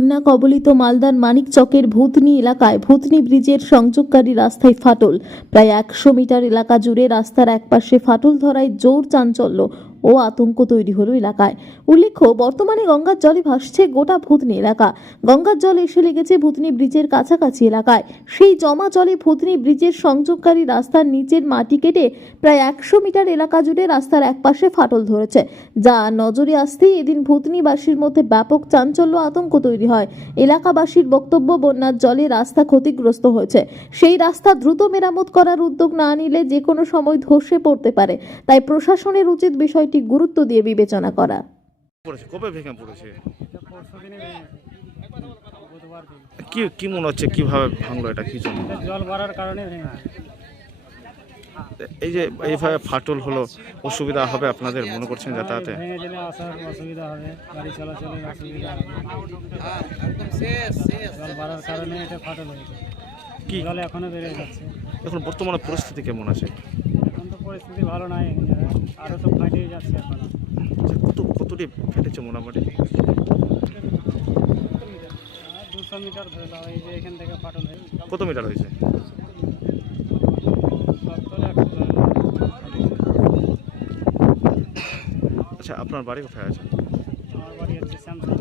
বন্যা কবলিত মালদার মানিক চকের ভূতনি এলাকায় ভূতনি ব্রিজের সংযোগকারী রাস্তায় ফাটল। প্রায় একশো মিটার এলাকা জুড়ে রাস্তার একপাশে ফাটল ধরায় জোর চাঞ্চল্য ও আতঙ্ক তৈরি হলো এলাকায়। উল্লেখ্য, বর্তমানে গঙ্গার জলে ভাসছে গোটা ভূতনি এলাকা। গঙ্গার জল এসে লেগেছে ভূতনি ব্রিজের কাছাকাছি এলাকায়। সেই জমা জলে ভূতনি ব্রিজের সংযোগকারী রাস্তার নিচের মাটি কেটে প্রায় একশো মিটার এলাকা জুড়ে রাস্তার একপাশে ফাটল ধরেছে, যা নজরে আসতেই এদিন ভূতনিবাসীর মধ্যে ব্যাপক চাঞ্চল্য আতঙ্ক তৈরি হয়। এলাকাবাসীর বক্তব্য, বন্যার জলে রাস্তা ক্ষতিগ্রস্ত হয়েছে। সেই রাস্তা দ্রুত মেরামত করার উদ্যোগ না নিলে যে কোনো সময় ধসে পড়তে পারে। তাই প্রশাসনের উচিত বিষয়টি গুরুত্ব দিয়ে বিবেচনা করা। কবে ভেঙে পড়েছে? কি কি মনে হচ্ছে? কীভাবে ভাঙলো এটা? কি জন্য? জল বাড়ার কারণে এই যে এইভাবে ফাটল হলো অসুবিধা হবে আপনাদের? মনে করছেন যাতায়াতে? অসুবিধা হবে গাড়ি চলাচলের অসুবিধা জল বাড়ার কারণে এটা ফাটল হয়েছে। কি? জল এখনও বেড়ে যাচ্ছে। এখন বর্তমানে পরিস্থিতি কেমন আছে? পরিস্থিতি ভালো নাই আরও তো ফাটিয়ে যাচ্ছে এখনও। আচ্ছা, কত কতটি ফেটেছে মোটামুটি? দুশো মিটার ধরে নাও এই যে এখান থেকে ফাটল হয়ে কত মিটার হয়েছে। আচ্ছা আপনার বাড়ি কোথায় আছে? আমার বাড়ি হচ্ছে শ্যামসুন্দর